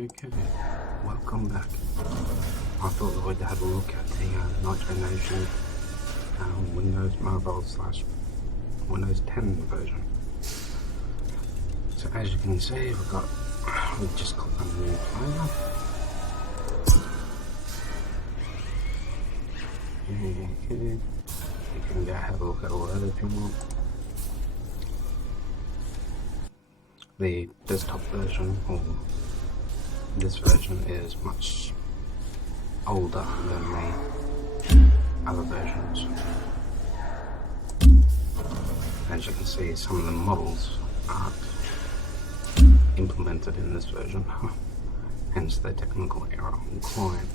Okay, welcome back. I thought that we'd have a look at the Nitro Nation Windows Mobile / Windows 10 version. So as you can see, we've just got a new player. Okay, you can go have a look at all that if you want. The desktop version, or this version, is much older than the other versions. As you can see, some of the models aren't implemented in this version, hence the technical error on client.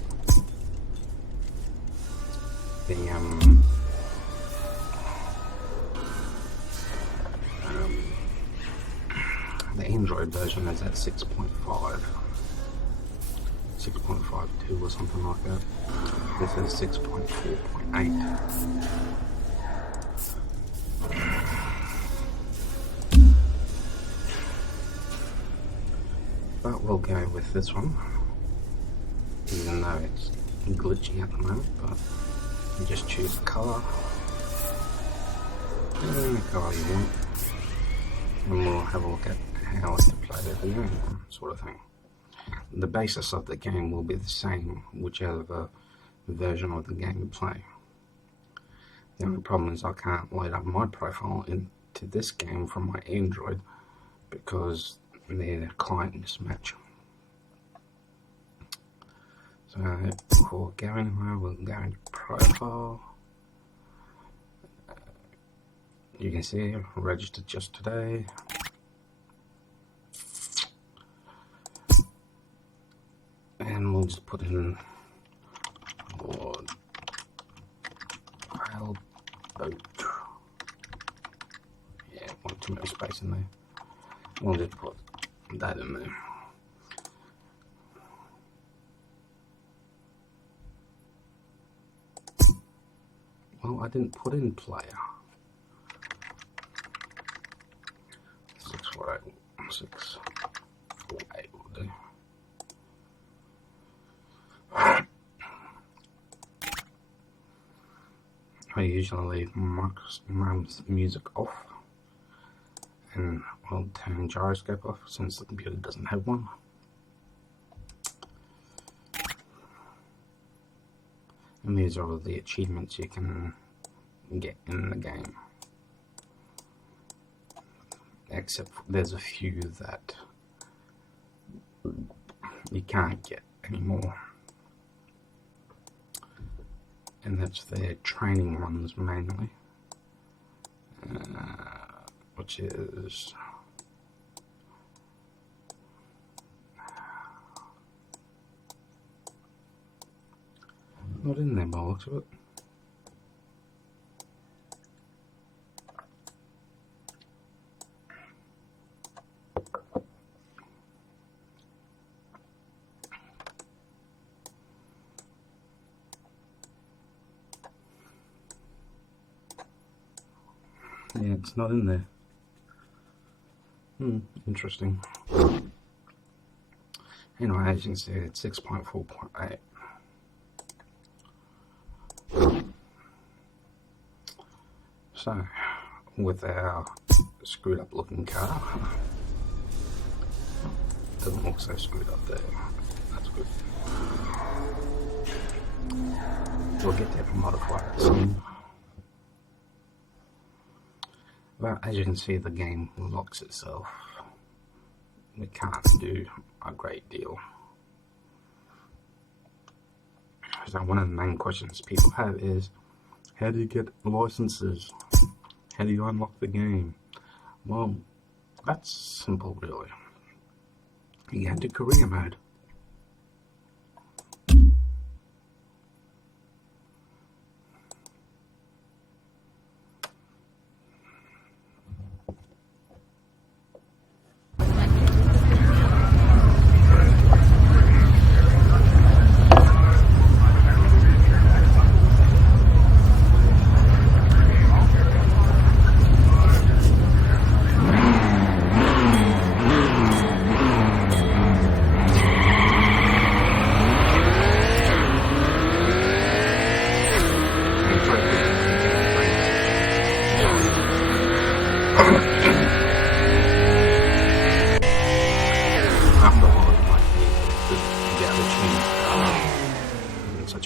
The Android version is at 6.5, 6.52 or something like that. This is 6.4.8. But we'll go with this one, even though it's glitchy at the moment. But you just choose the colour, and the colour you want, and we'll have a look at how to play the game, sort of thing. The basis of the game will be the same, whichever version of the game you play. The only problem is I can't load up my profile into this game from my Android because they're a client mismatch. So before going anywhere, we'll go into profile. You can see registered just today. And we'll just put in board file boat. Yeah, want too much space in there. We'll just put that in there. Well, I didn't put in player. 648 will do. I usually leave Mum's music off, and I'll turn gyroscope off since the computer doesn't have one. And these are all the achievements you can get in the game, except there's a few that you can't get anymore. And that's their training ones mainly, which is not in there by the looks of it. Yeah, it's not in there. Interesting. Anyway, as you can see, it's 6.4.8. So, with our screwed up looking car, doesn't look so screwed up there. That's good. We'll get there to modify it soon. Well, as you can see, the game locks itself. We can't do a great deal. So one of the main questions people have is, how do you get licenses? How do you unlock the game? Well, that's simple really. You go to career mode.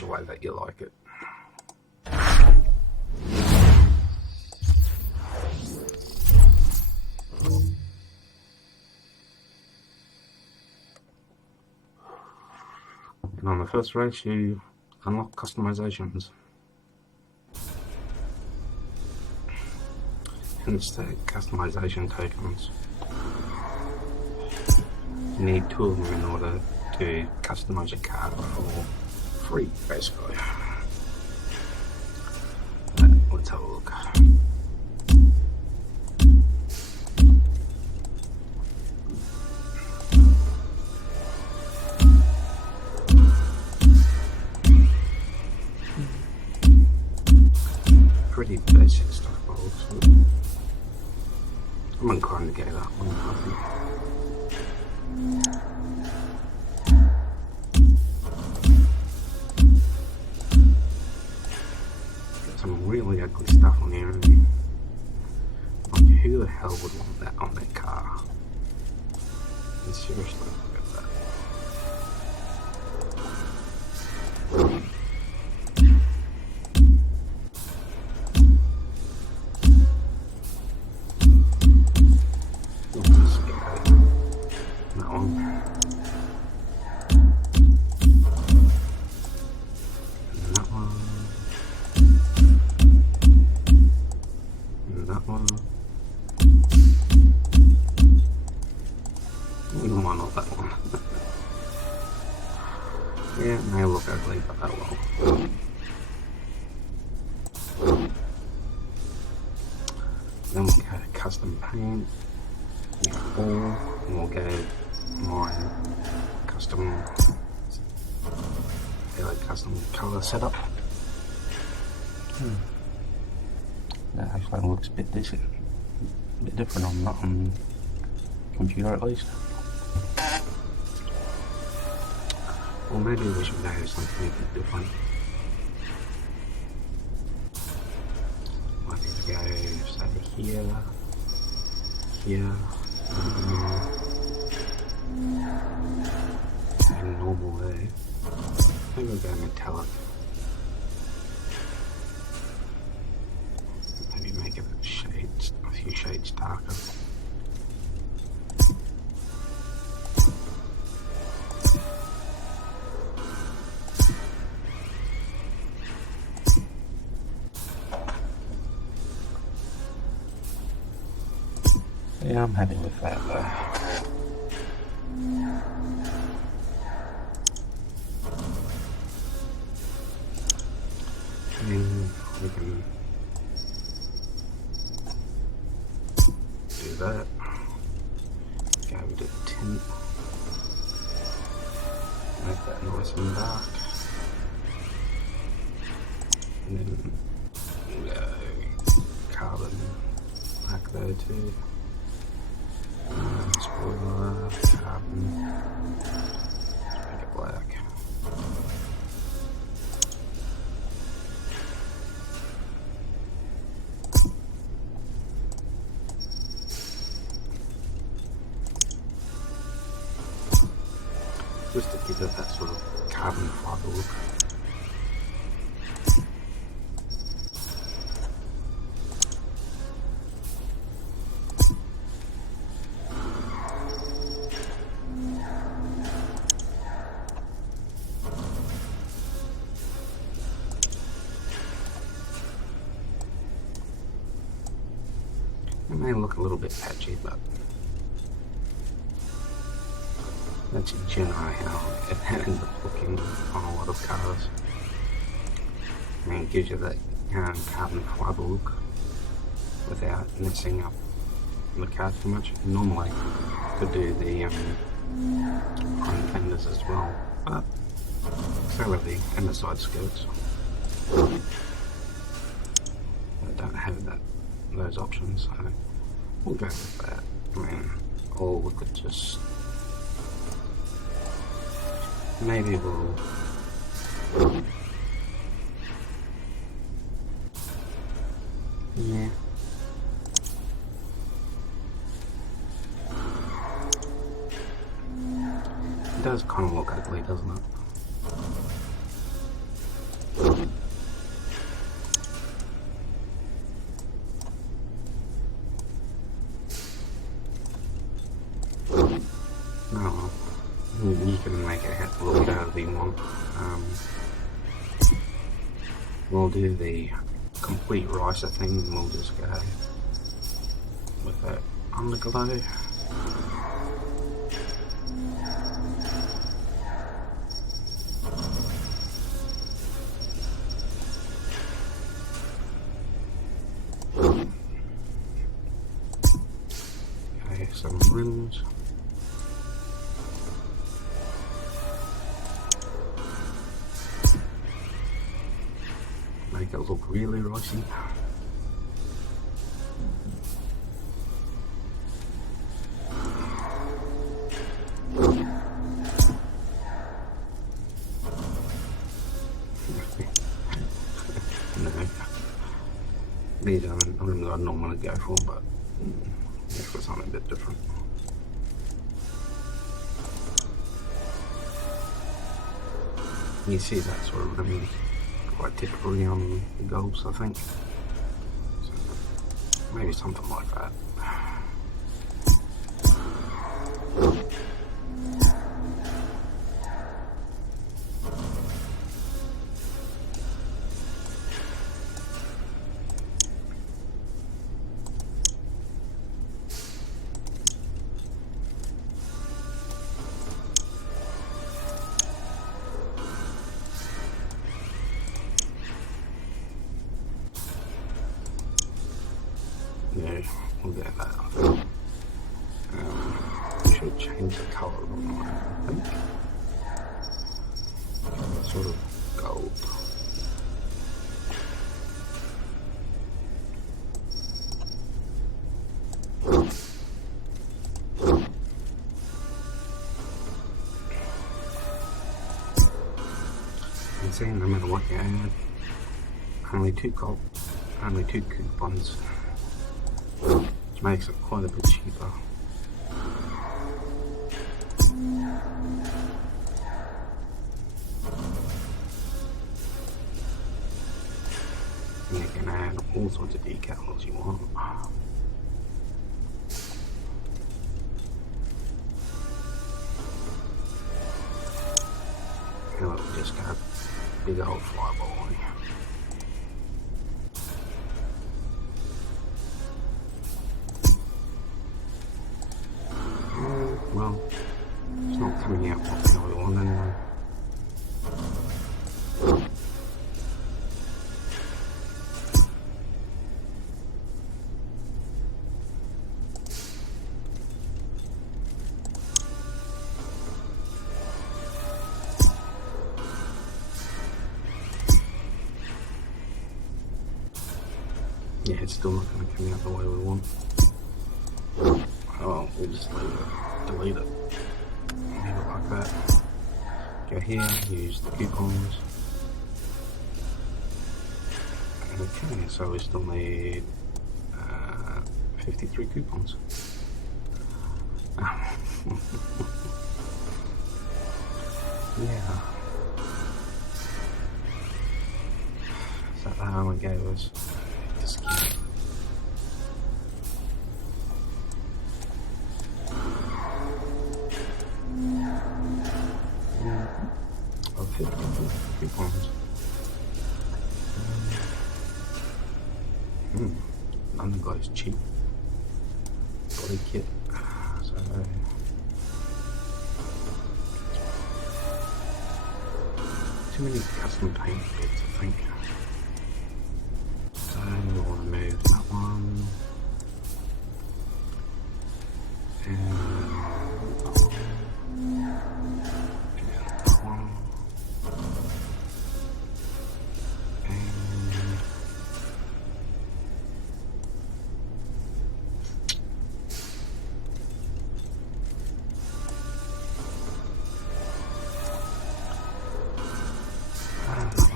way that you like it. And on the first race, you unlock customizations. And it's the customization tokens. You need 2 of them in order to customize your car for free, basically. Let's have a look. Pretty basic stuff, folks. I'm inclined to go that one, I think. Some really ugly stuff on here. Like, who the hell would want that on their car? And seriously, look at that. That one. And that one. That one. Why not that one? Yeah, it may look ugly, but that will. Then we'll go to custom paint. Yeah, all, and we'll go my custom color setup. That actually looks a bit different on that computer at least. Or maybe we should go something a bit different. Might need to go say here, and normal there. Maybe we'll go metallic. Maybe make it a few shades darker. Yeah, I'm happy with that though. And we can do that. Go to tint. Make that nice and dark. And then go carbon black there too. Spoiler, carbon. Let's make it black. Just to give it that sort of carbon fiber look. It may look a little bit patchy, but that's generally how it ends up looking on a lot of cars. I mean, it gives you that carbon fiber look without messing up the car too much. Normally, you could do the front fenders as well, but so are the and the side skirts. They don't have those options, so we'll go with that. I mean, or we could just maybe we'll yeah. It does kind of look ugly, doesn't it? No, you can make it look however you want. We'll do the complete ricer thing, and we'll just go with that underglow. Okay, some rims. Make it look really ricey. No, these are rims I normally go for, but for something a bit different. You see that sort of rim quite typically on Golfs, I think. So maybe something like that. Yeah, we'll get that, I think. We should change the colour of mine, I think. Sort of gold. And see, no matter what you add, only two coupons, which makes it quite a bit cheaper. And you can add all sorts of decals you want. And it'll just got a big old flyball on you. Well, it's not coming out what we want anyway. Yeah, it's still not going to come out the way we want. Oh, we'll just leave it. Delete it. Leave it like that. Go here, use the coupons. Okay, so we still need 53 coupons. Yeah. So that only gave us this key. Of 50 coupons. Underglow is cheap. Body kit. So too many custom paint bits, I think. So we'll remove that one. And that one.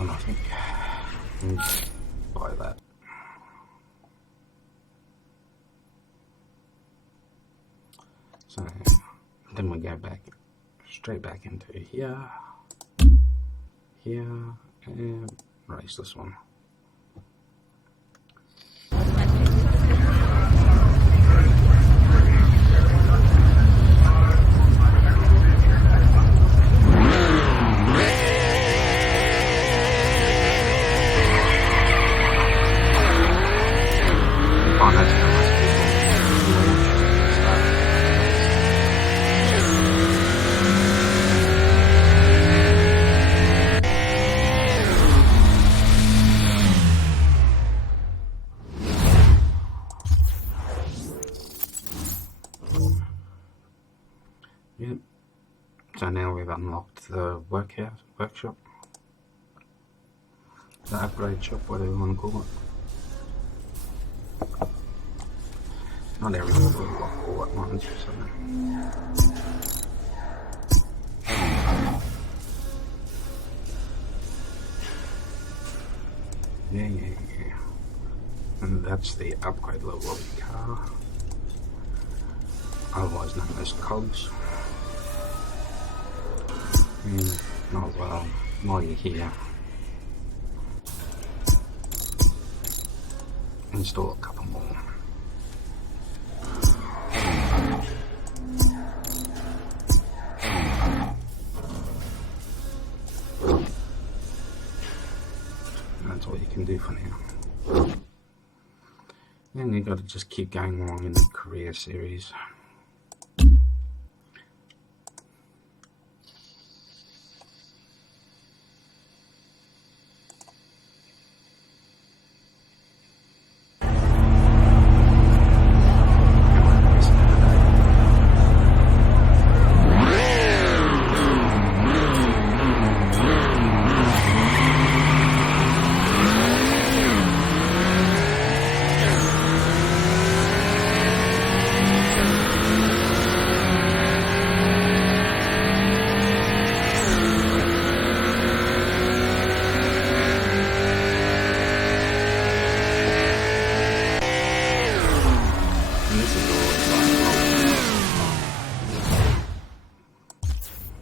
I think buy that. So then we go back straight back into here, and Erase this one. Yep. So now we've unlocked the workshop, the upgrade shop, whatever you want to call it. Not everyone will lock all at once, so. Yeah. And that's the upgrade level of the car, otherwise known as cogs. And well, while you're here, install a couple more. That's all you can do for now. Then you've got to just keep going along in the career series.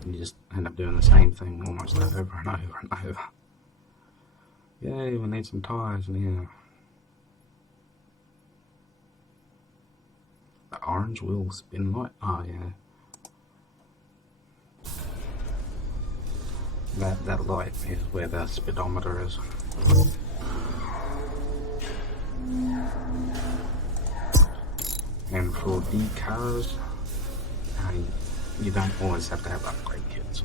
You just end up doing the same thing almost over and over and over. Yay, we need some tyres now. The orange wheel spin light, oh yeah. That light is where the speedometer is. And for D cars, you don't always have to have upgrade kits.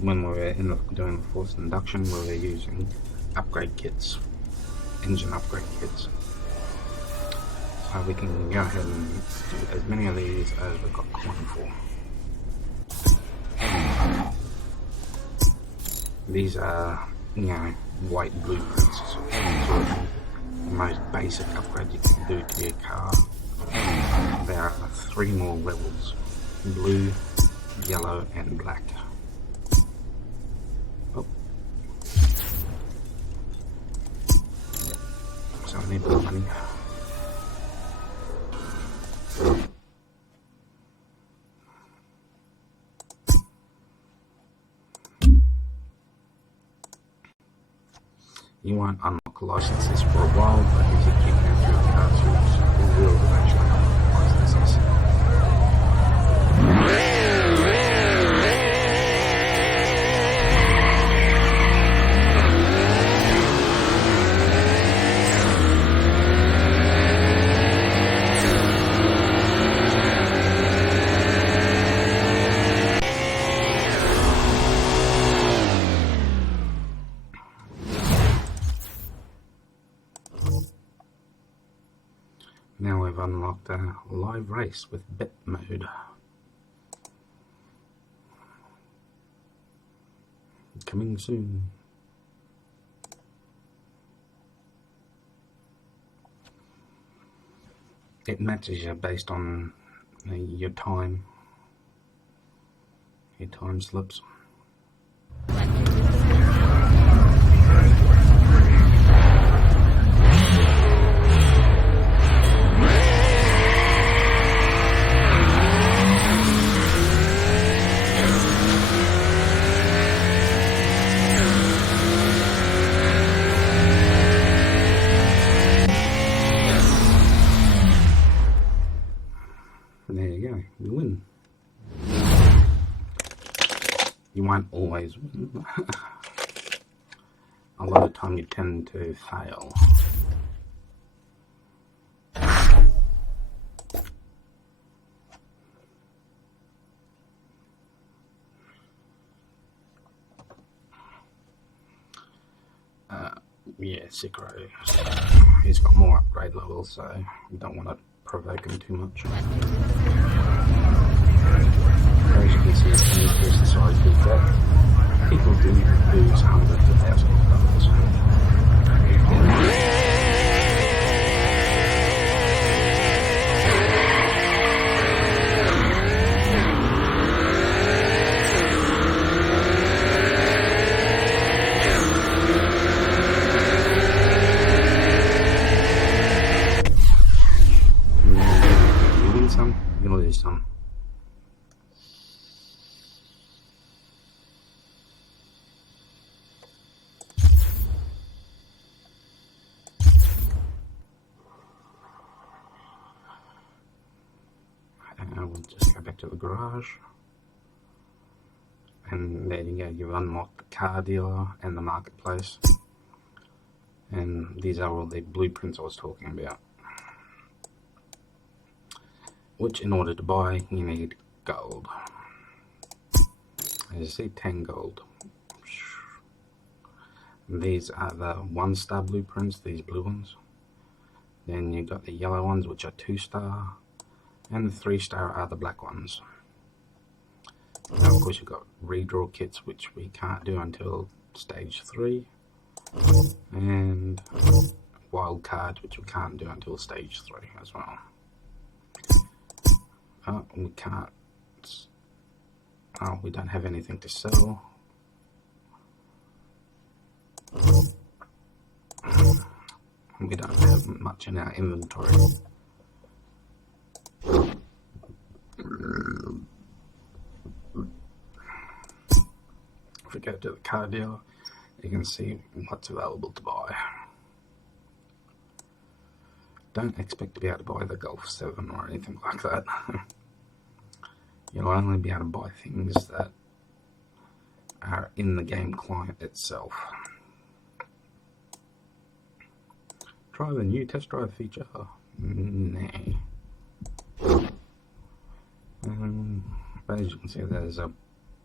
When we're doing the forced induction, we're using upgrade kits, engine upgrade kits. So we can go ahead and do as many of these as we've got coin for. These are, white blueprints, sort of the most basic upgrade you can do to your car. There are 3 more levels: blue, yellow, and black. Oh. So I need more money. You won't unlock licenses for a while, but if you keep going through the car series, you will eventually unlock licenses. Now we've unlocked a live race with bet mode. Coming soon. It matches you based on your time slips. you won't always win. A lot of time you tend to fail. Yeah, Sikro. So he's got more upgrade levels, so you don't want to provoke him too much. As you can see, it's an increase the size of that. People do lose hundreds of thousands of dollars. You win some, you lose some. We'll just go back to the garage, and there you go, you've unlocked the car dealer and the marketplace, and these are all the blueprints I was talking about, which in order to buy you need gold. As you see, 10 gold. These are the 1-star blueprints, these blue ones. Then you've got the yellow ones, which are 2-star, and the 3-star are the black ones. Now, of course, you've got redraw kits, which we can't do until stage 3, and wild cards, which we can't do until stage 3 as well. We can't. We don't have anything to sell. We don't have much in our inventory. If we go to the car dealer, you can see what's available to buy. Don't expect to be able to buy the Golf 7 or anything like that. You'll only be able to buy things that are in the game client itself. Try the new test drive feature. Nah. But as you can see, there's a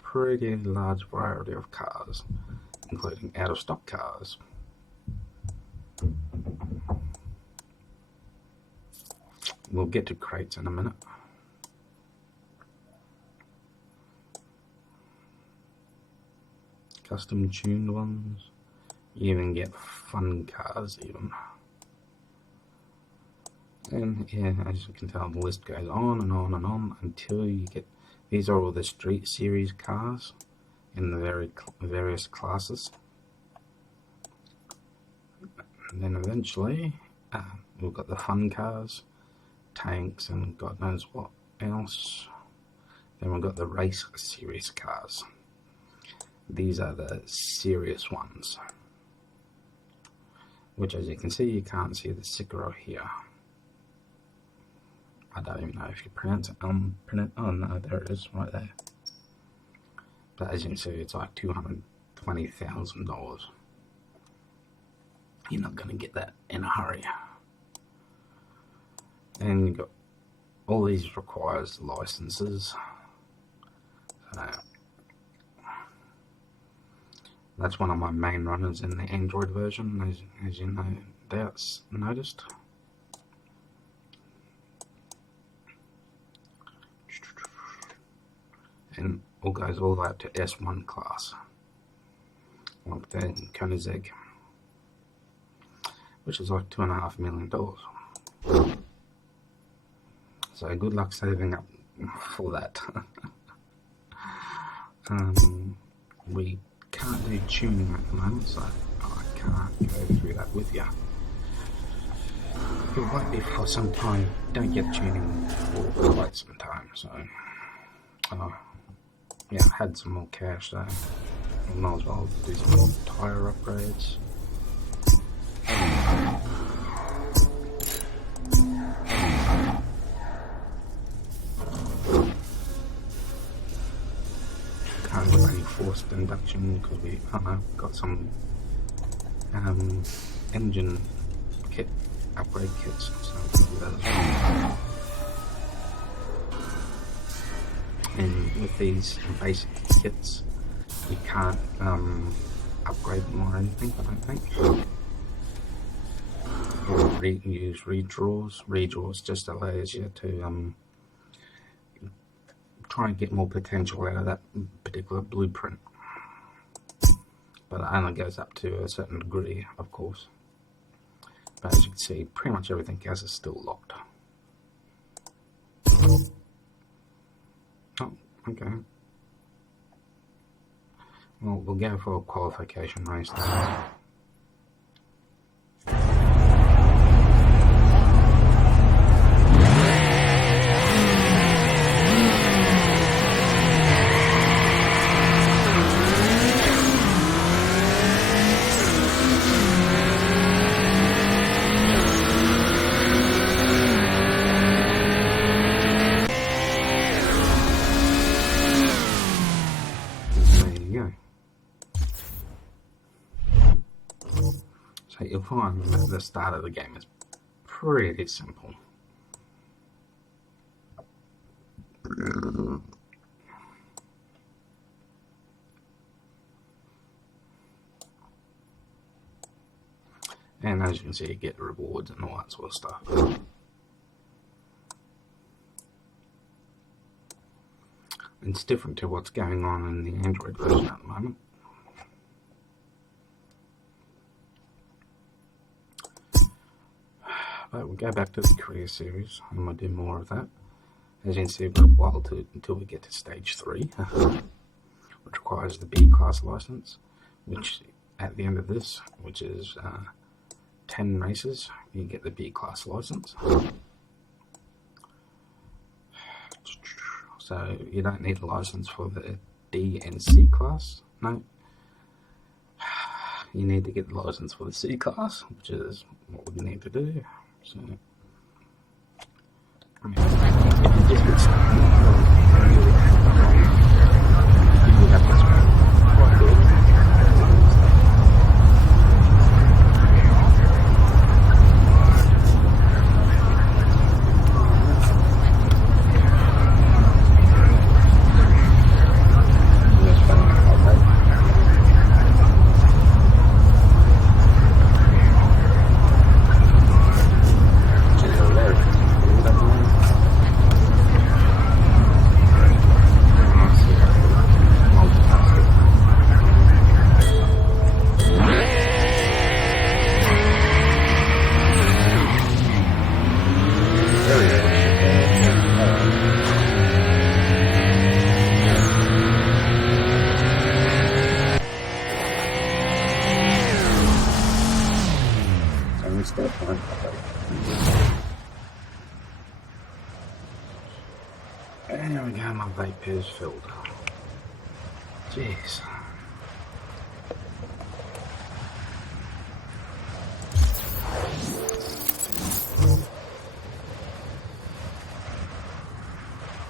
pretty large variety of cars, including out-of-stock cars. We'll get to crates in a minute. Custom tuned ones. You even get fun cars even. And yeah, as you can tell, the list goes on and on and on until you get, these are all the Street Series cars in the various classes. And then eventually, we've got the fun cars, tanks, and God knows what else. Then we've got the Race Series cars. These are the serious ones, which, as you can see, you can't see the Sikro here. I don't even know if you pronounce it. Oh no, there it is, right there. But as you can see, it's like $220,000. You're not going to get that in a hurry. And you've got all these requires licenses. So that's one of my main runners in the Android version, as you know, that's noticed. And all goes all the way up to S1 class, like the Koenigsegg, which is like $2.5 million. So good luck saving up for that. We can't do tuning at the moment, so I can't go through that with you. It won't be for some time. Don't get tuning for quite some time, so yeah, I had some more cash, so I might as well do some more tyre upgrades. with any forced induction because we got some engine kit upgrade kits, so we'll do that as well. And with these basic kits, you can't upgrade them or anything, I don't think. Or use redraws. Redraws just allows you to try and get more potential out of that particular blueprint. But it only goes up to a certain degree, of course. But as you can see, pretty much everything else is still locked. Oh, okay. Well, we'll go for a qualification race then. So you'll find that the start of the game is pretty simple. And as you can see, you get rewards and all that sort of stuff. It's different to what's going on in the Android version at the moment. But we'll go back to the career series and we'll do more of that. As you can see, we've got a while until we get to stage 3, which requires the B class license, which at the end of this, which is 10 races, you get the B class license. So you don't need a license for the D and C class, no. You need to get the license for the C class, which is what we need to do. So, I mean, if you just get started, you have to spend quite a bit of time. And there we go, my vape is filled. Jeez.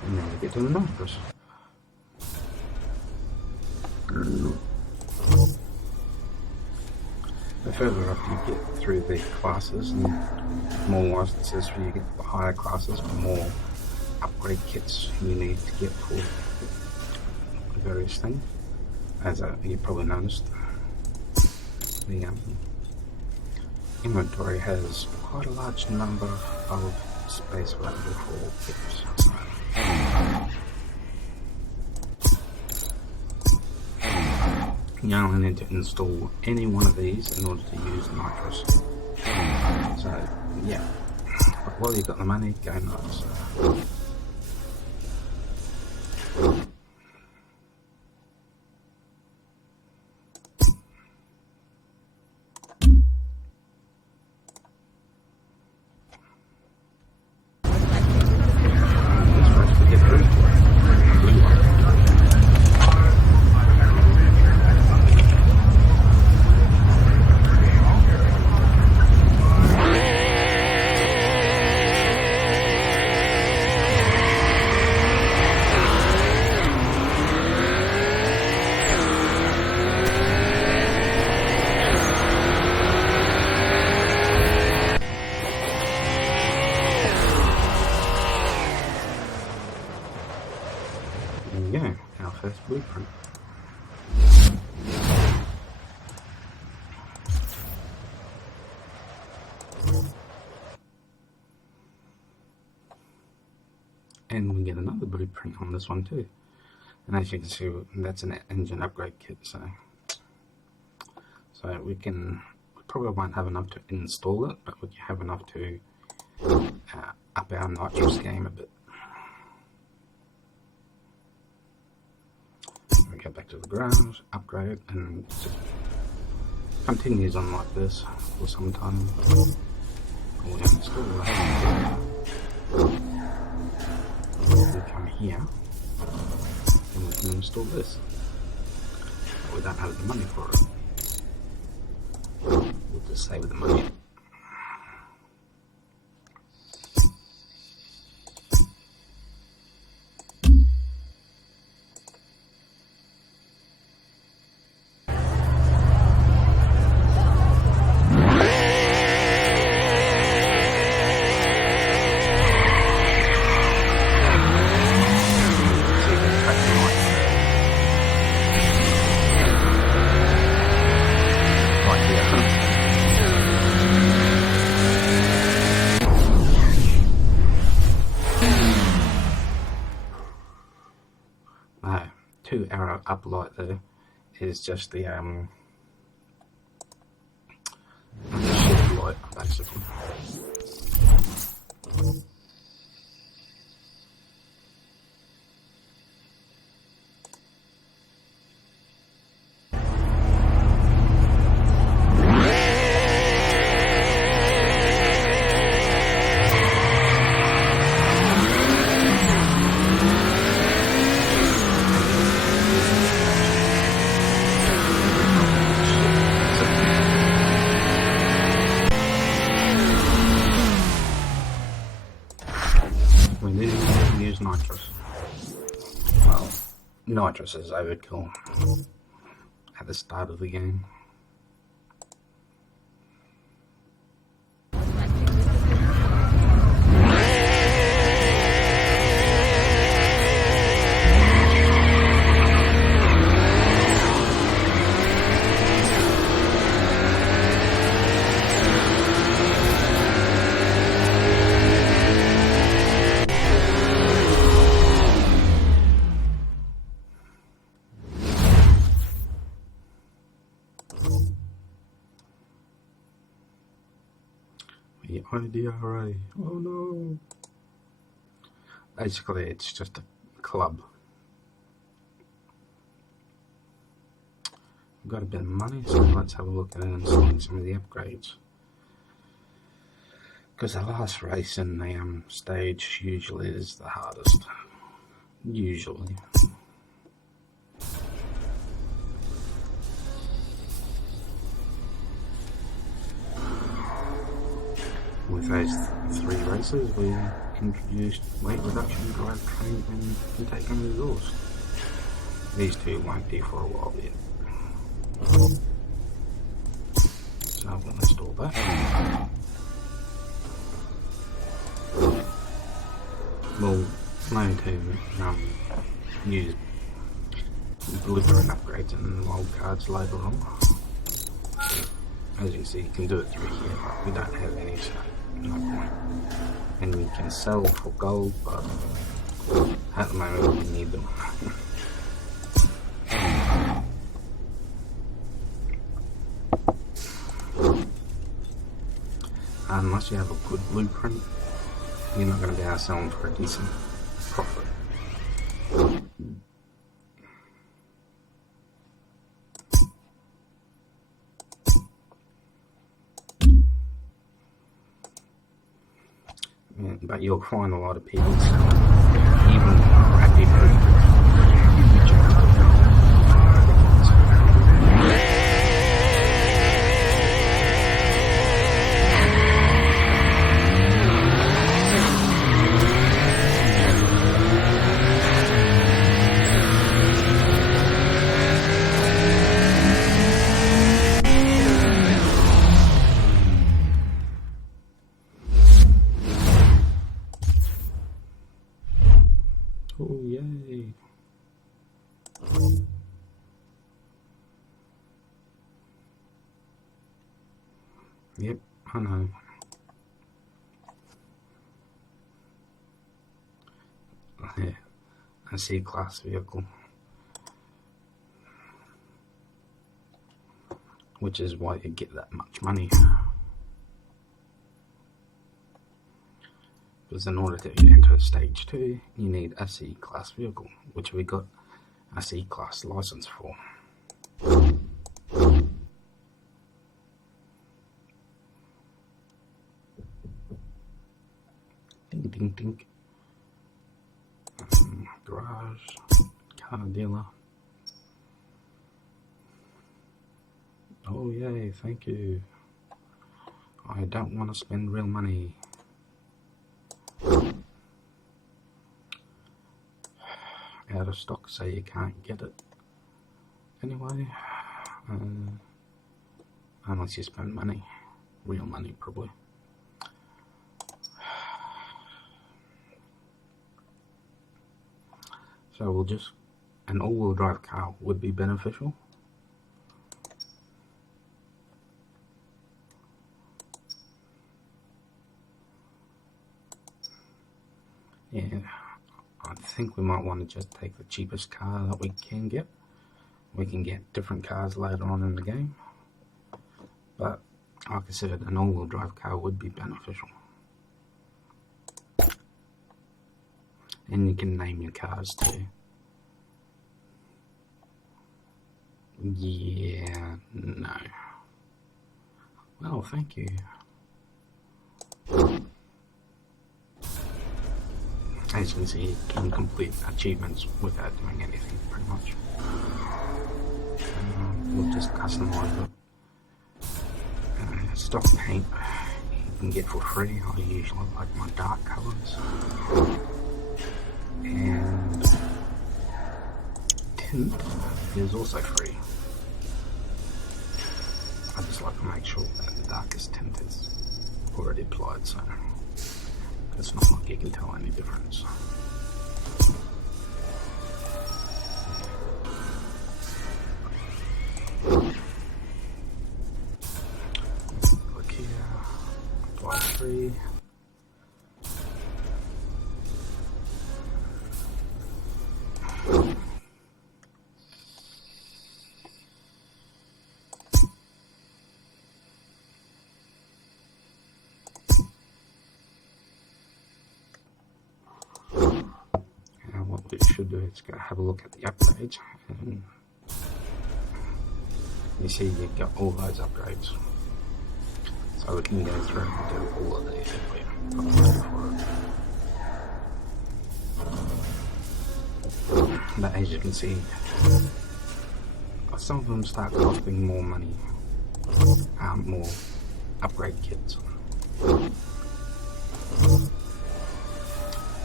And then we get to the numbers. The further up you get through the classes, and more licenses for you get the higher classes, the more upgrade kits you need to get for various things. As you probably noticed, the inventory has quite a large number of space available for kits. So, you only need to install any one of these in order to use Nitro. So, yeah. But while you've got the money, go nuts. blueprint. And we get another blueprint on this one too. And as you can see, that's an engine upgrade kit. So we probably won't have enough to install it, but we have enough to up our Nitro game a bit. We go back to the garage, upgrade it, and it continues on like this for some time. We'll install that. We come here and we can install this, but we don't have the money for it. We'll just save the money. Two arrow up light there is just the shift light basically. We need to use nitrous. Well, nitrous is overkill at the start of the game. The IDRA. Oh no. Basically, it's just a club. We've got a bit of money, so let's have a look at installing some of the upgrades. Because the last race in the stage usually is the hardest. Usually. With those 3 races, we introduced weight reduction, drive training, and intake and resource. These 2 won't do for a while yet. So we'll install that. We'll plan to use blueprint upgrades and wild cards later on. As you can see, you can do it through here, but we don't have any, so no point. And we can sell for gold, but at the moment we need them. Unless you have a good blueprint, you're not going to be able to sell them for a decent profit. But you'll find a lot of people selling even crappy blueprints. Yep, I know. Yeah, a C-class vehicle. Which is why you get that much money. Because in order to enter stage 2, you need a C-class vehicle, which we got a C-class license for. Ding, ding, ding. Garage, car dealer. Oh yay, thank you. I don't want to spend real money. Out of stock, so you can't get it. Anyway, unless you spend money. Real money, probably. So we'll just... an all-wheel drive car would be beneficial. Yeah, I think we might want to just take the cheapest car that we can get. We can get different cars later on in the game. But, like I said, an all-wheel drive car would be beneficial. And you can name your cars too. Yeah, no. Well, thank you. As you can see, you can complete achievements without doing anything, pretty much. We'll just customize it. Stock paint you can get for free. I usually like my dark colours. And tint is also free. I just like to make sure that the darkest tint is already applied, so it's not like you can tell any difference. Click here, apply free. What we should do is go have a look at the upgrades, and you see you got all those upgrades, so we can go through and do all of these if we're ready for it. But as you can see, some of them start costing more money, more upgrade kits.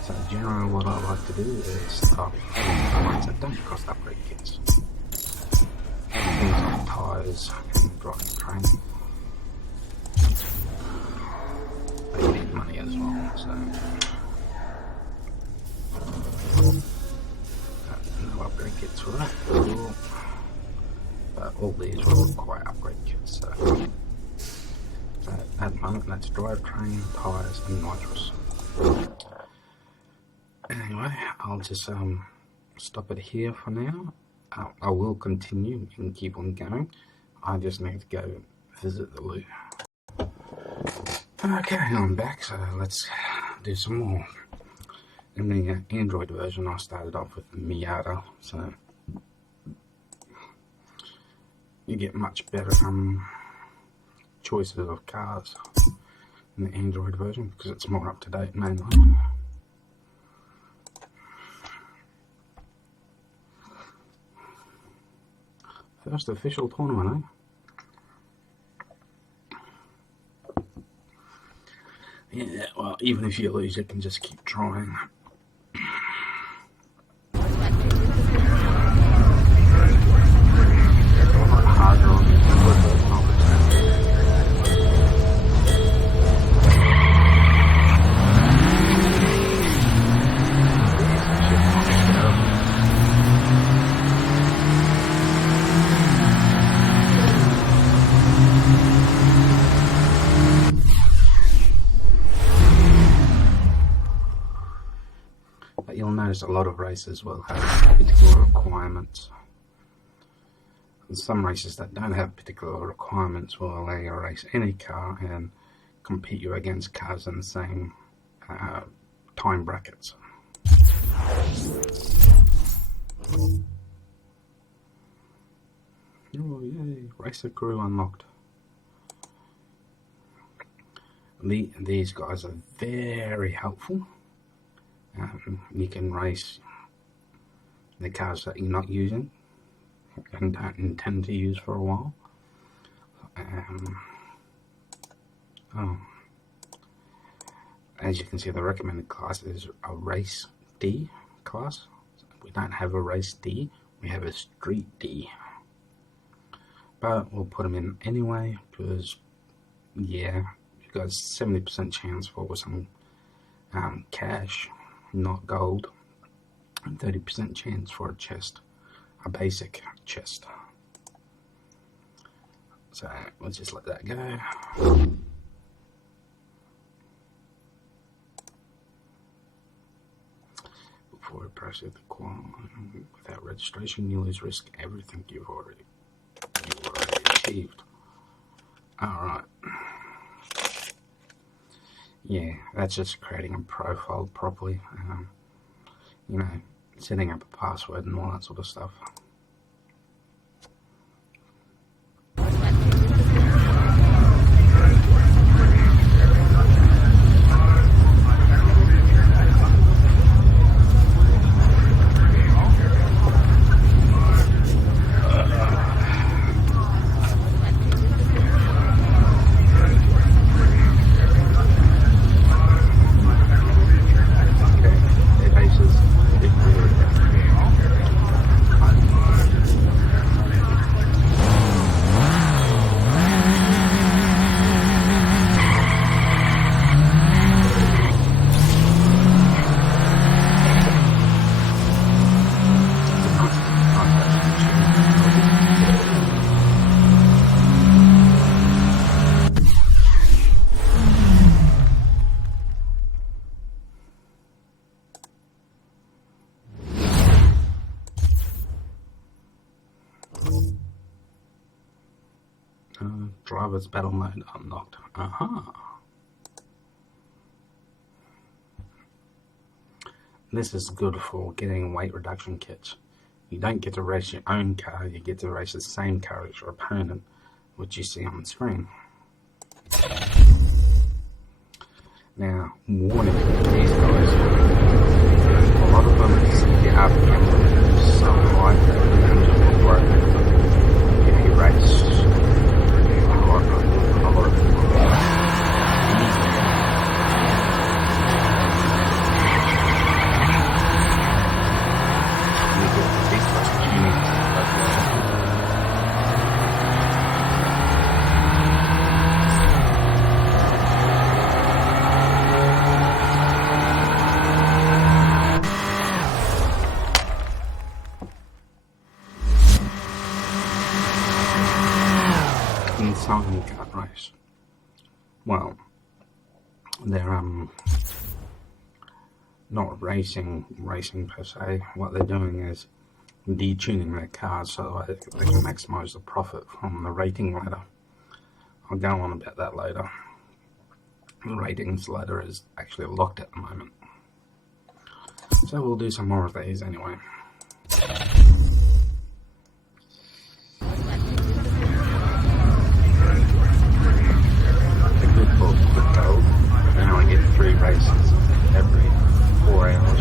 So generally what I like to do is start with the ones that don't cost upgrade kits. Things like tyres and driving training. They need money as well, so no upgrade kits for that. Cool. But all these will require upgrade kits, so at the moment that's drivetrain, tyres and nitrous. Anyway, I'll just stop it here for now. I will continue and keep on going. I just need to go visit the loo. Okay, I'm back, so let's do some more. In the Android version, I started off with the Miata, so you get much better choices of cars in the Android version because it's more up to date mainly. First official tournament, eh? Yeah, well, even if you lose, you can just keep trying. notice a lot of races will have particular requirements. And some races that don't have particular requirements will allow you to race any car and compete you against cars in the same time brackets. Oh yay, racer crew unlocked. These guys are very helpful. You can race the cars that you're not using and don't intend to use for a while. As you can see, the recommended class is a race D class. We don't have a race D, we have a street D. But we'll put them in anyway because, yeah, you've got a 70% chance for some cash, not gold, and 30% chance for a chest, a basic chest. So let's just let that go. Before we proceed the qualifying, without registration, you lose risk everything you've already achieved. Alright. Yeah, that's just creating a profile properly. You know, setting up a password and all that sort of stuff. Driver's battle mode unlocked. This is good for getting weight reduction kits. You don't get to race your own car, you get to race the same car as your opponent, which you see on the screen. Now, warning, these guys, a lot of them, the RPM is so high that they're just broken if you race. Some of them can't race. Well, they're not racing per se. What they're doing is detuning their cars so that they can maximize the profit from the rating ladder. I'll go on about that later. The ratings ladder is actually locked at the moment, so we'll do some more of these anyway. And I get 3 races every 4 hours.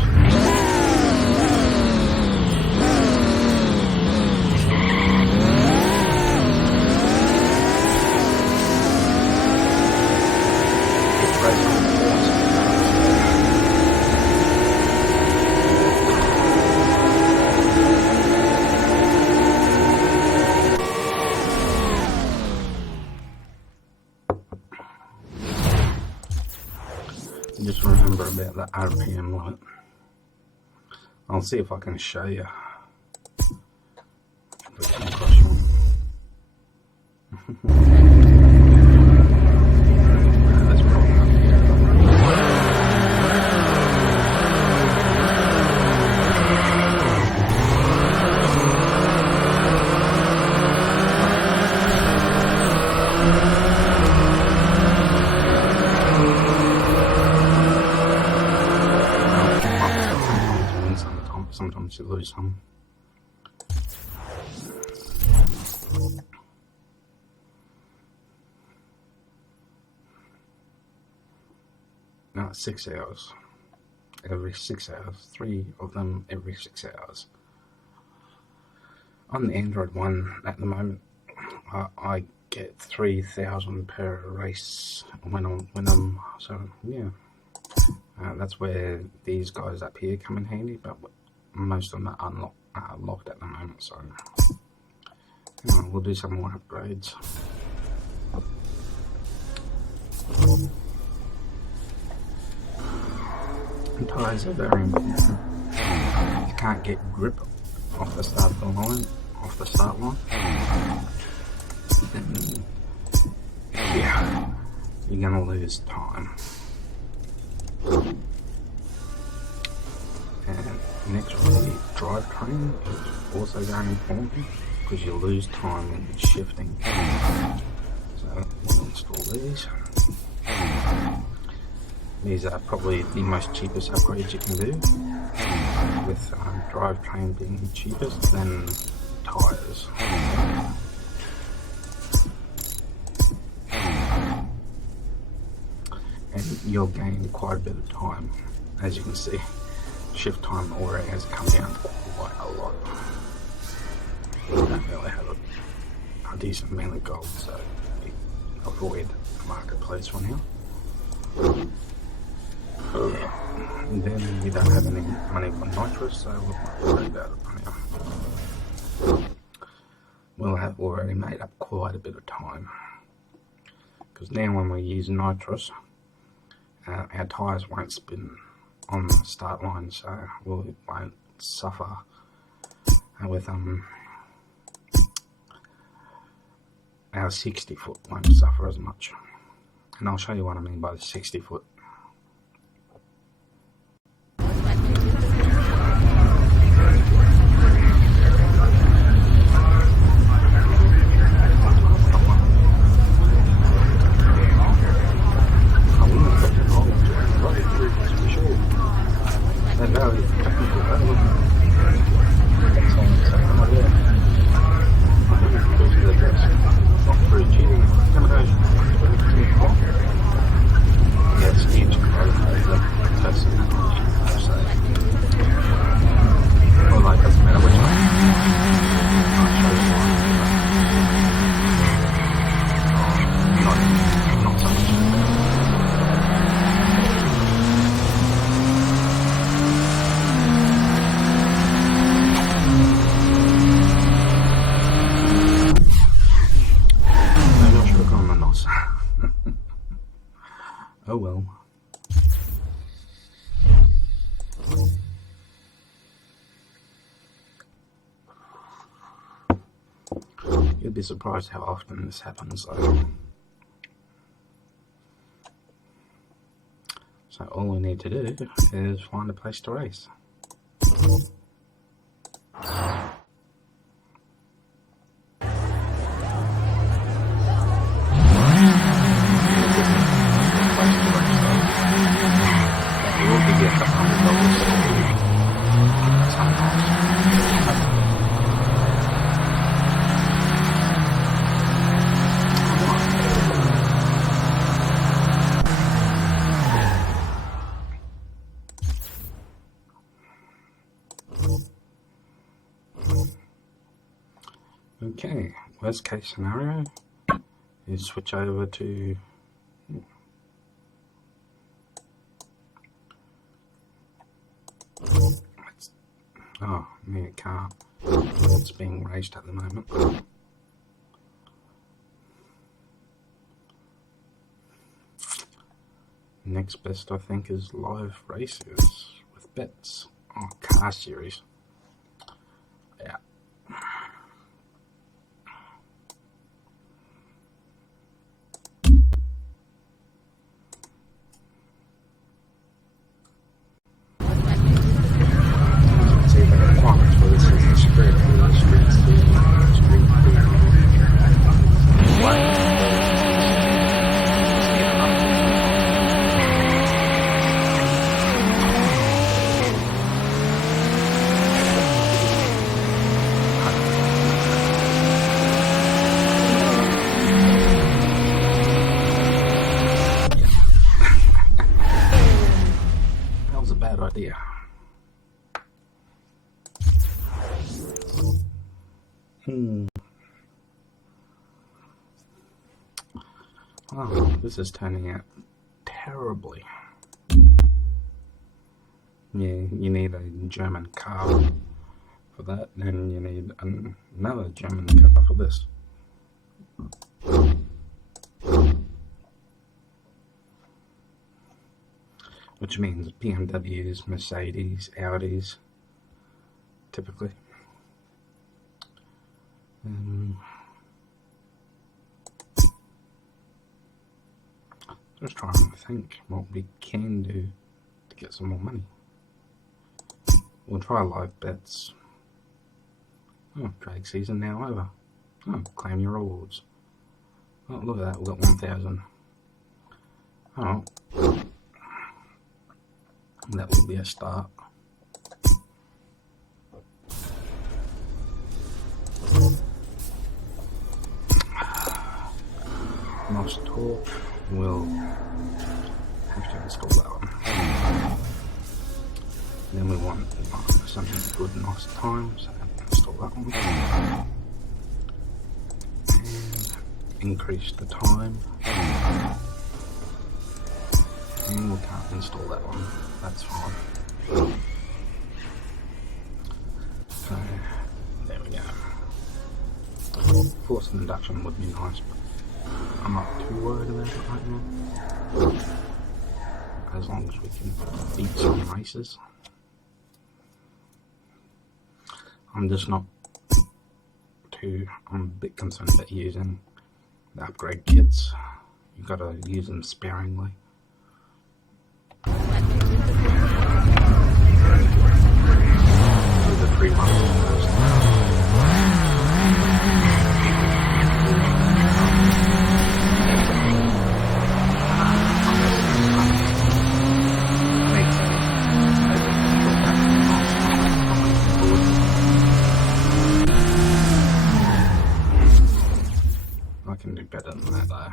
Just remember about the RPM limit. I'll see if I can show you. If we come across one. That's probably not do some. No, 6 hours. Every 6 hours. 3 of them every 6 hours. On the Android one at the moment, I get 3,000 per race when I'm so yeah. That's where these guys up here come in handy, but most of them are locked at the moment. So we'll do some more upgrades. Tyres are very important. You can't get grip off the start line, then yeah, you're gonna lose time. And Nitro drivetrain is also very important because you lose time in shifting. So we'll install these. These are probably the most cheapest upgrades you can do, with drivetrain being cheapest, then tyres. And you'll gain quite a bit of time. As you can see, shift time already has come down quite a lot. We don't really have a decent amount of gold, so avoid the marketplace for now. And then we don't have any money for Nitro, so we'll not worry about it for now. We'll have already made up quite a bit of time, because now when we use nitrous, our tyres won't spin on the start line, so we won't suffer with our 60 foot won't suffer as much. And I'll show you what I mean by the 60 foot. Oh well. You'll be surprised how often this happens though. So all we need to do is find a place to race. Okay, worst case scenario is switch over to oh, man, it can't. It's being raced at the moment. Next best, I think, is live races with bets. Oh, car series. Yeah. Oh, this is turning out terribly. Yeah, you need a German car for that, and you need another German car for this. Which means BMWs, Mercedes, Audis, typically. Just trying to think what we can do to get some more money. We'll try live bets. Oh, drag season now over. Oh, claim your rewards. Oh, look at that, we've got 1,000. Oh, that will be a start. Nice talk. We'll have to install that one. Then we want something good, nice time, so install that one. And increase the time. And we can't install that one, that's fine. So, there we go. Forced induction would be nice, but I'm not too worried about it right now. As long as we can beat some races. I'm just not I'm a bit concerned about using the upgrade kits. You've got to use them sparingly. The free ones. I can do better than that though.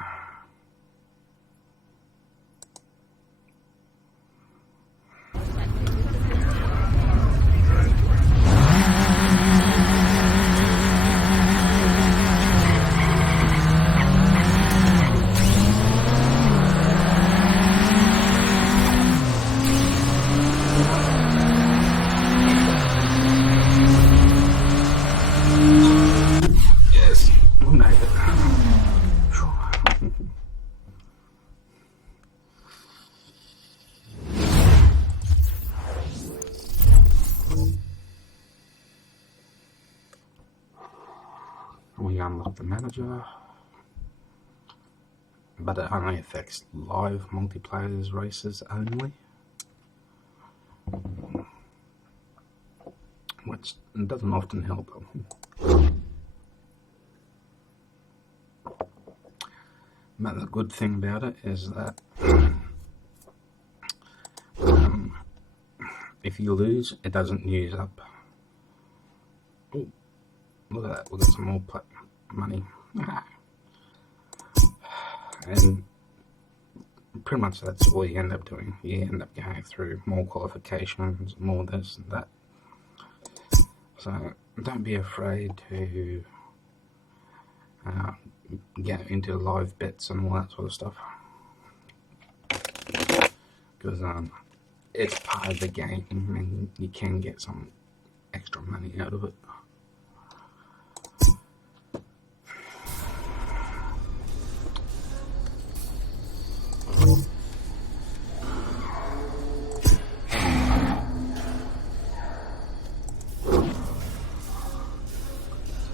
Yes, we made it. We unlock the manager, but it only affects live multiplayer races only, which doesn't often help. But the good thing about it is that if you lose, it doesn't use up. Oh, look at that, we've got some more money. And pretty much that's all you end up doing. You end up going through more qualifications, more this and that. So don't be afraid to get into live bets and all that sort of stuff. Because it's part of the game and you can get some extra money out of it.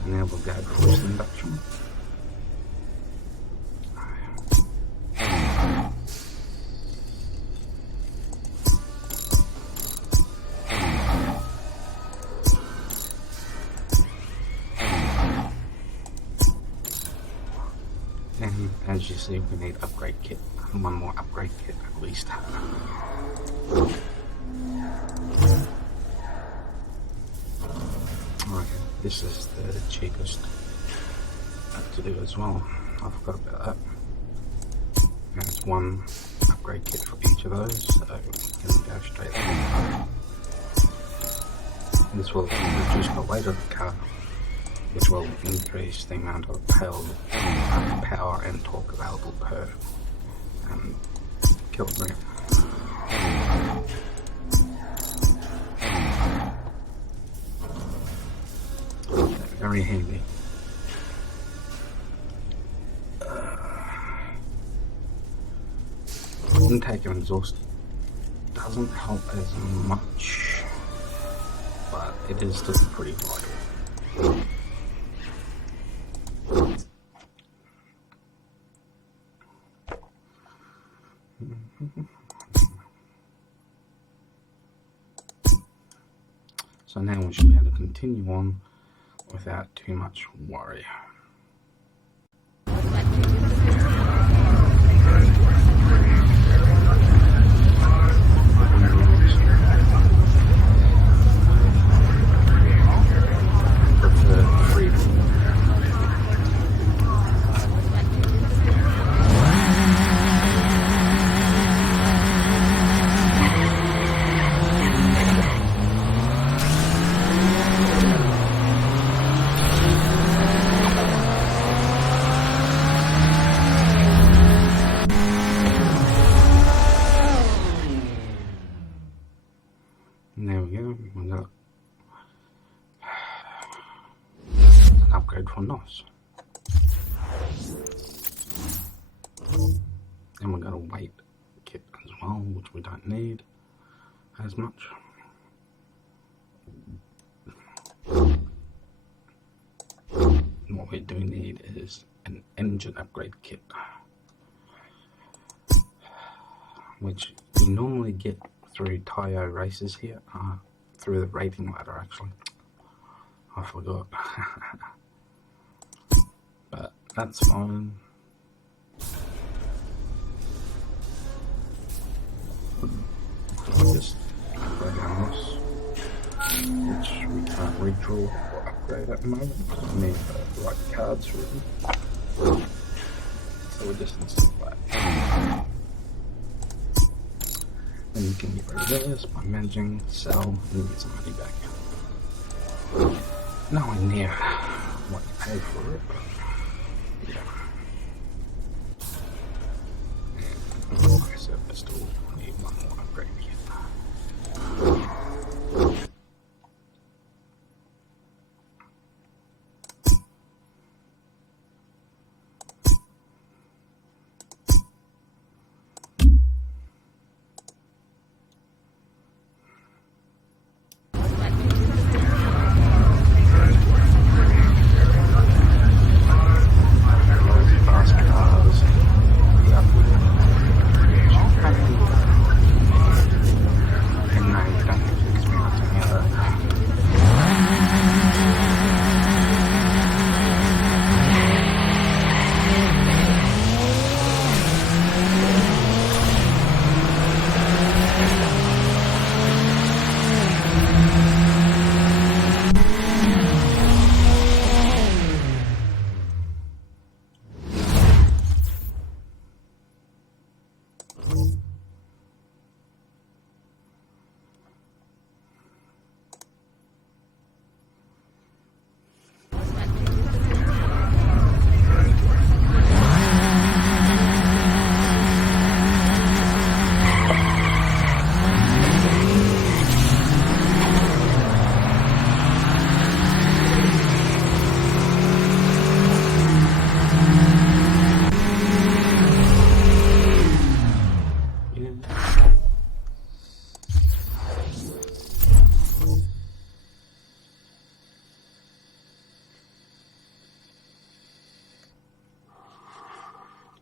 Now we'll go forced induction. And as you see, we need upgrade kit. One more upgrade kit at least. Okay, this is the cheapest to do as well. I forgot about that. And it's one upgrade kit for each of those, so we can go straight on. This will reduce the weight of the car which will increase the amount of power and torque available per kilogram. Very handy. Intake and exhaust doesn't help as much, but it is still pretty vital. So now we should be able to continue on without too much worry. There we go, we got an upgrade for NOS. And we got a weight kit as well, which we don't need as much. What we do need is an engine upgrade kit, which you normally get through Tayo races here, through the rating ladder actually. I forgot. But that's fine. Just upgrade our NOS, which we can't redraw or upgrade at the moment because we need the right cards for it. So we'll just install that. And you can get rid of this by managing, sell, and get some money back. Nowhere near what you paid for it, but yeah. And like I said, I still need one more upgrade kit.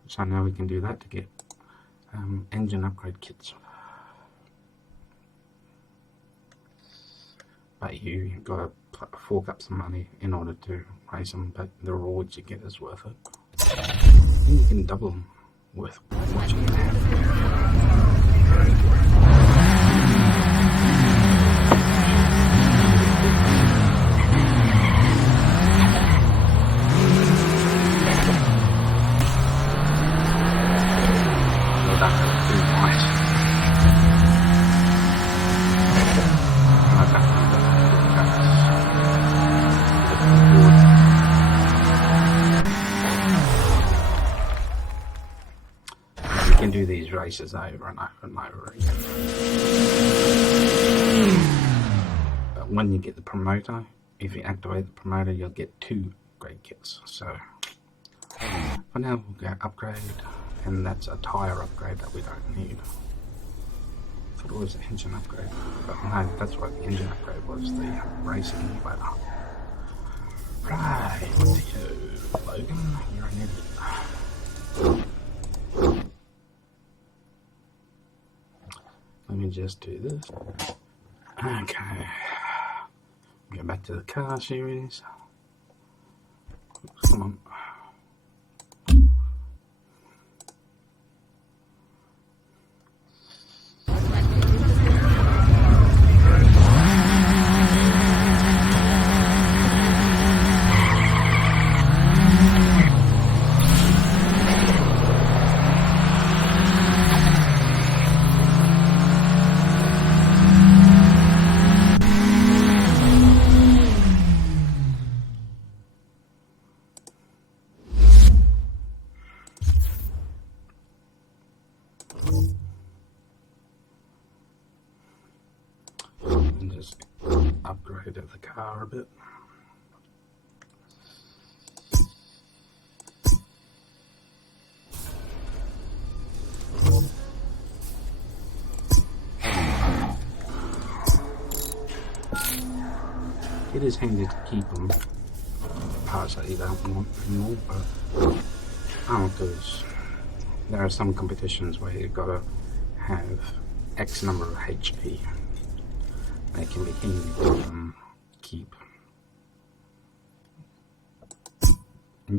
So now we can do that to get engine upgrade kits. But you've got to fork up some money in order to raise them, but the rewards you get is worth it. And you can double them with what you have. these races over and over and over again. But when you get the promoter, if you activate the promoter, you'll get 2 great kits. So for now, we'll go upgrade, and that's a tyre upgrade that we don't need. I thought it was an engine upgrade, but no, that's what the engine upgrade was, the racing ladder. Right, so Logan, you're an idiot. Let me just do this. Okay. Go back to the car series. Come on. And just upgrade the car a bit. It is handy to keep them parts that you don't want anymore, but because there are some competitions where you've got to have X number of HP. They can be easy to keep.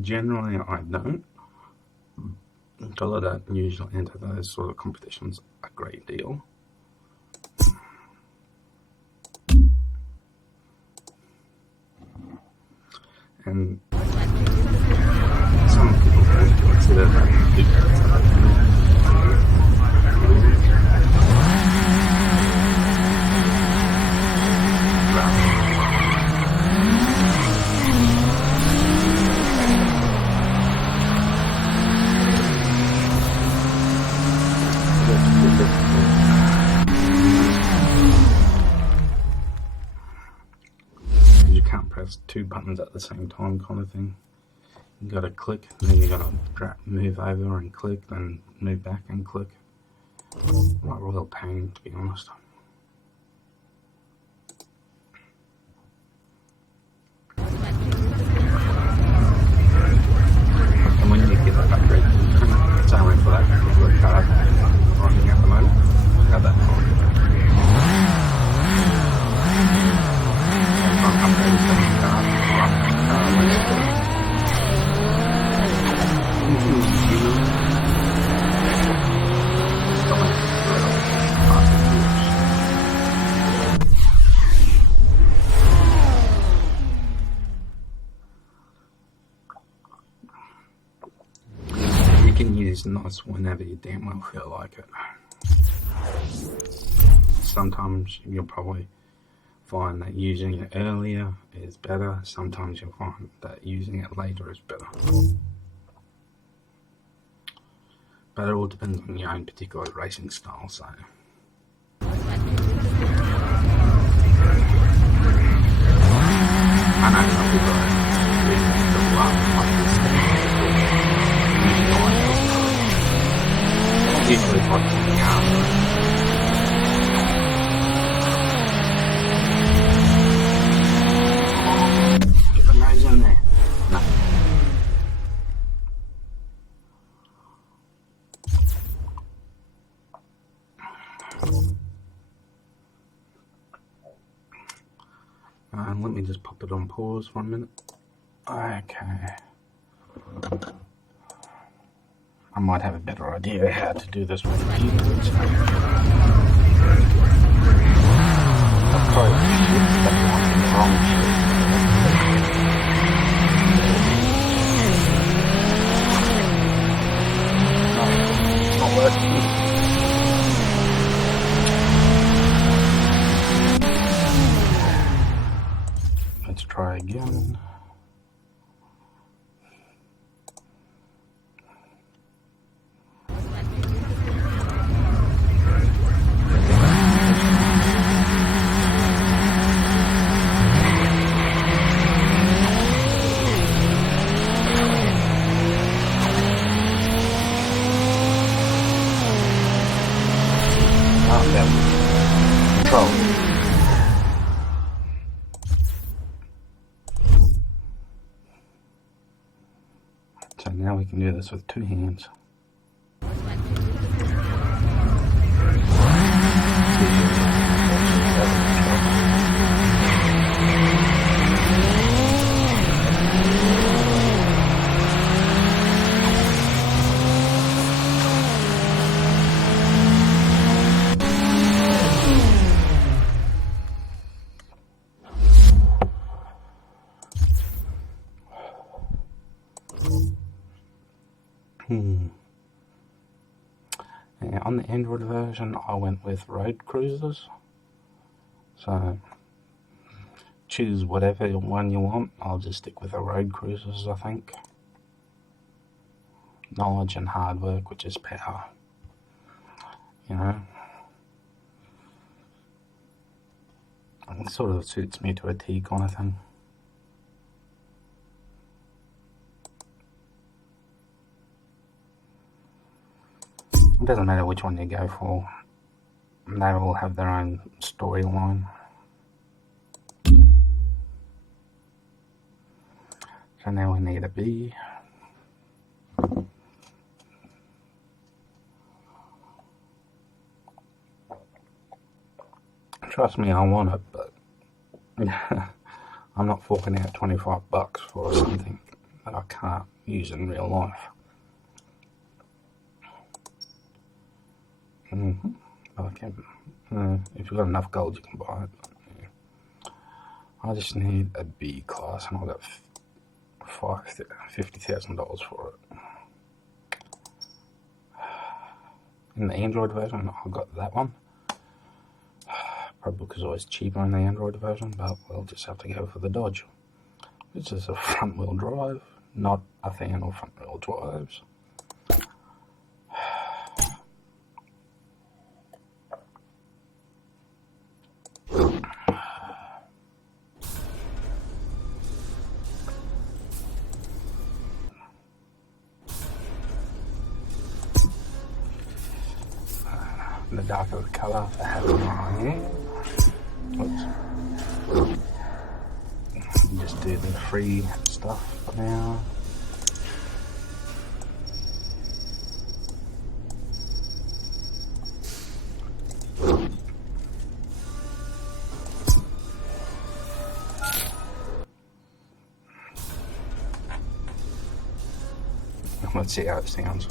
Generally, I don't. Because I don't usually enter those sort of competitions a great deal. And some people would consider that duplicate. You can't press 2 buttons at the same time, kind of thing. You got to click, then you got to move over and click, then move back and click. Right, real pain, to be honest. And when you get that upgrade, it's only for that particular card running at the moment. I have that on. You can use NOS whenever you damn well feel like it. Sometimes you'll probably find that using it earlier is better. Sometimes you'll find that using it later is better. But it all depends on your own particular racing style, so. I know some people are really the last like this. Usually watching the car. In there. No. Let me just pop it on pause for a minute. Okay. I might have a better idea how to do this with the keyboard. So. I'll try to wrong. Let's try again. now we can do this with 2 hands. Yeah, on the Android version, I went with road cruisers. So choose whatever one you want. I'll just stick with the road cruisers, I think. Knowledge and hard work, which is power. You know, it sort of suits me to a T kind of thing. It doesn't matter which one you go for. They all have their own storyline. So now we need a B. Trust me, I want it, but I'm not forking out $25 for something that I can't use in real life. Okay. If you've got enough gold, you can buy it. Yeah. I just need a B class, and I've got $50,000 for it. In the Android version, I got that one. Probably because it was cheaper in the Android version, but we'll just have to go for the Dodge, which is a front-wheel drive. Not a fan of front-wheel drives. The darker the colour, the happier I am. Oops. Just do the free stuff for now. Let's see how it sounds.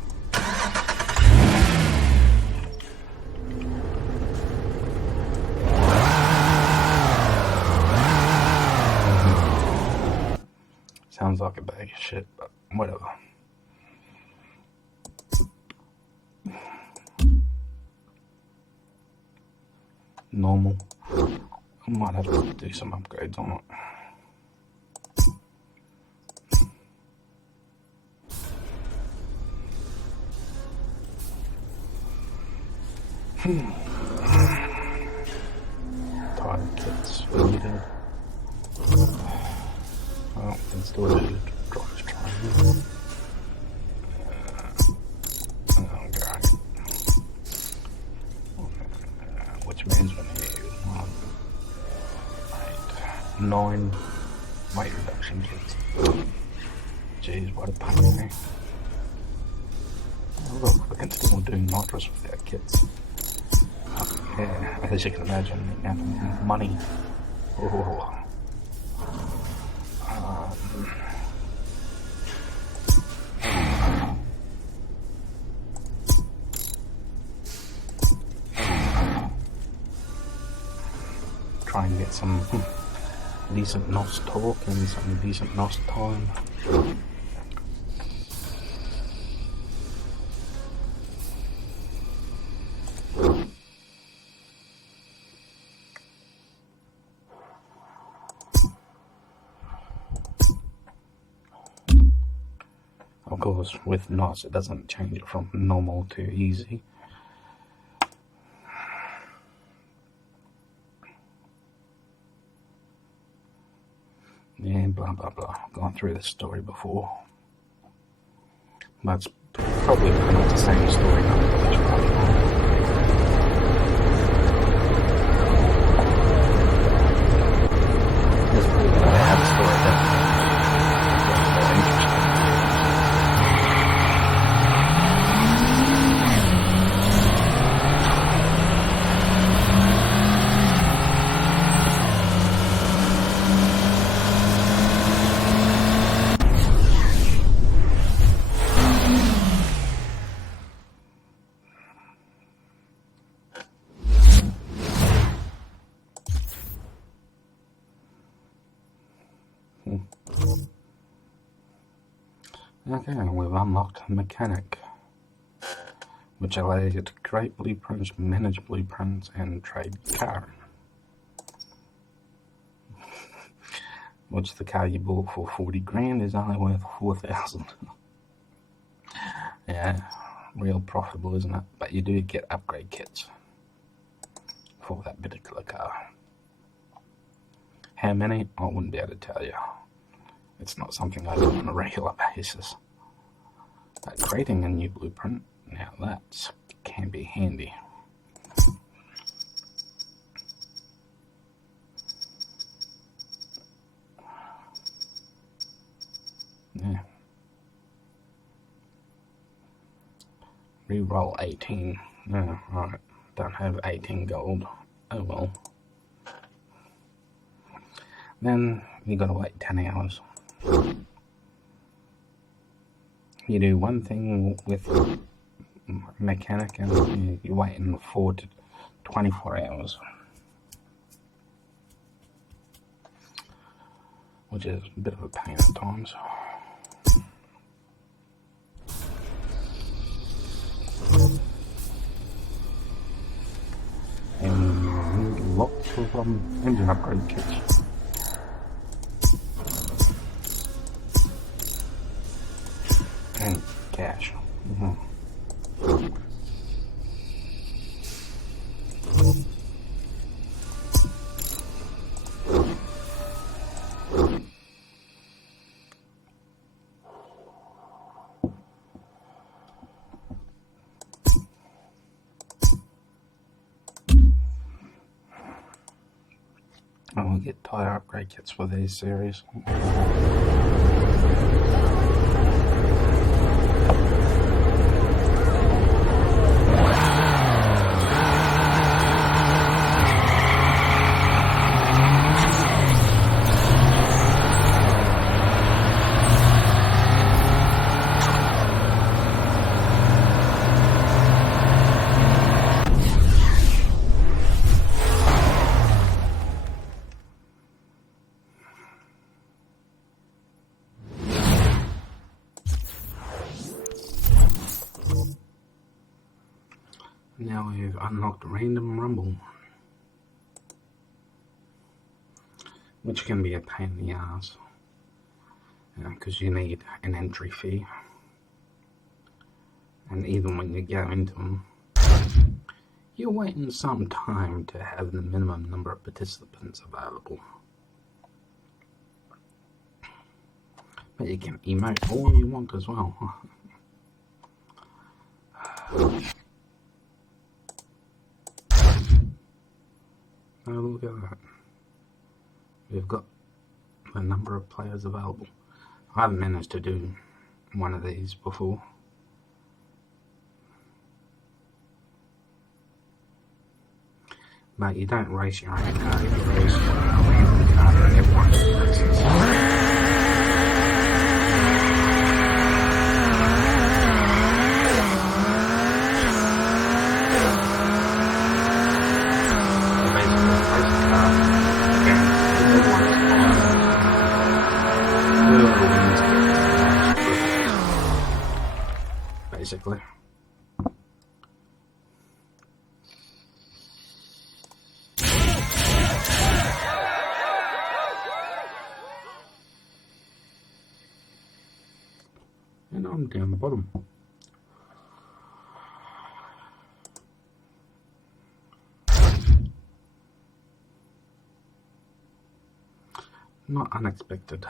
Sounds like a bag of shit, but whatever. Normal. I might have to do some upgrades on it. Tire kits really good. Oh, let's do a drive triangle. Oh god. Which means we need 9 weight reduction kits. Jeez, what a pain in there. Oh, look, we can still do nitrous without kits. Yeah, as you can imagine, money. Oh. Try and get some decent NOS torque and some decent NOS time. Of course, with NOS it doesn't change it from normal to easy. Yeah, blah blah blah. I've gone through this story before. But it's probably pretty much the same story now. There's probably a story that Okay, we've unlocked Mechanic, which allows you to create blueprints, manage blueprints, and trade car. Which the car you bought for 40 grand is only worth 4,000. Yeah, real profitable, isn't it? But you do get upgrade kits for that particular car. How many? I wouldn't be able to tell you. It's not something I do on a regular basis. But creating a new blueprint, now that can be handy. Yeah. Reroll 18. No, alright. Don't have 18 gold. Oh well. Then you gotta wait 10 hours. You do one thing with Mechanic and you wait in 4 to 24 hours. Which is a bit of a pain at times. And lots of engine upgrade kits. And cash. And we'll get tire upgrade kits for these series. Now we've unlocked Random Rumble, which can be a pain in the ass, because you need an entry fee, and even when you go into them, you're waiting some time to have the minimum number of participants available. But you can emote all you want as well. Oh, look at that. We've got a number of players available. I haven't managed to do one of these before. But you don't race your own car, you race a random car that everyone races. Basically. And I'm down the bottom. Not unexpected.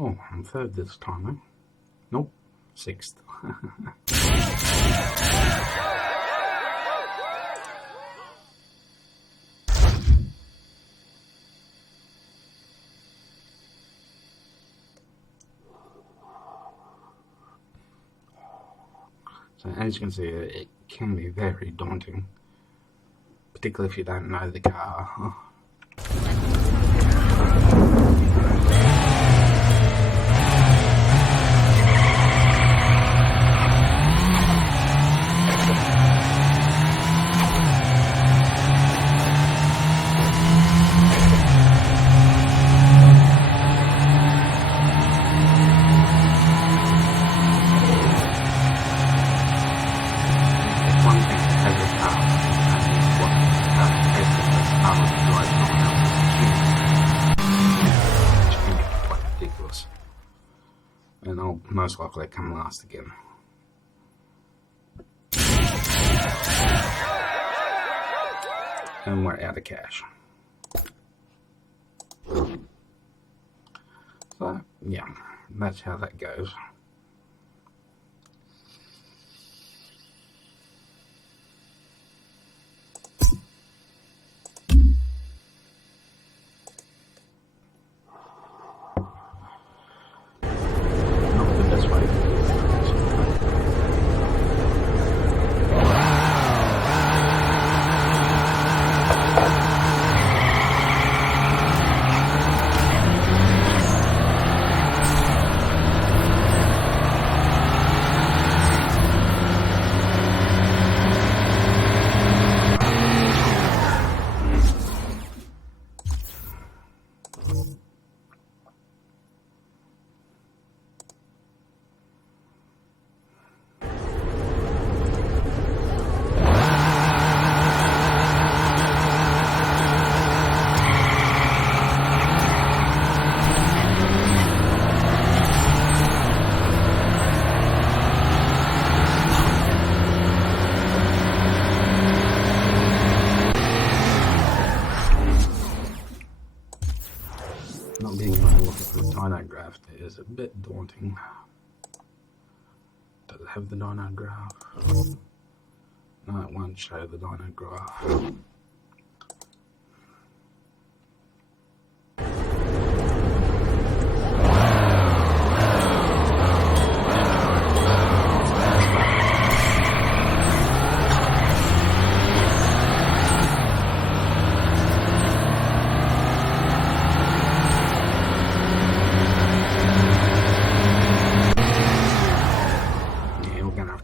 Oh, I'm third this time, eh? Nope, sixth. So as you can see, it can be very daunting, particularly if you don't know the car. And I'll most likely come last again. And we're out of cash. So, yeah, that's how that goes. Not being able to look at the dyno graph there is a bit daunting. Does it have the dyno graph? No, it won't show the dyno graph.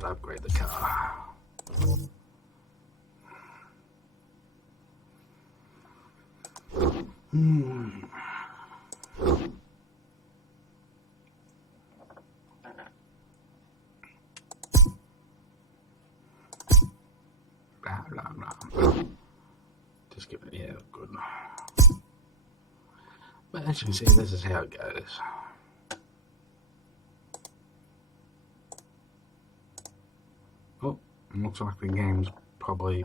Upgrade the car. Blah, blah, blah. Just give it, yeah, good. But as you can see, this is how it goes. Oh, looks like the game's probably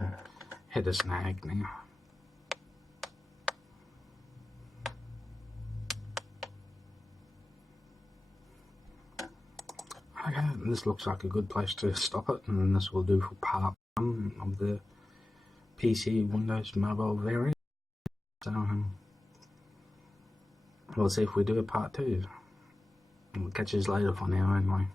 hit a snag now. Okay, this looks like a good place to stop it, and this will do for part 1 of the PC Windows mobile variant. So, we'll see if we do a part 2. We'll catch you later for now anyway.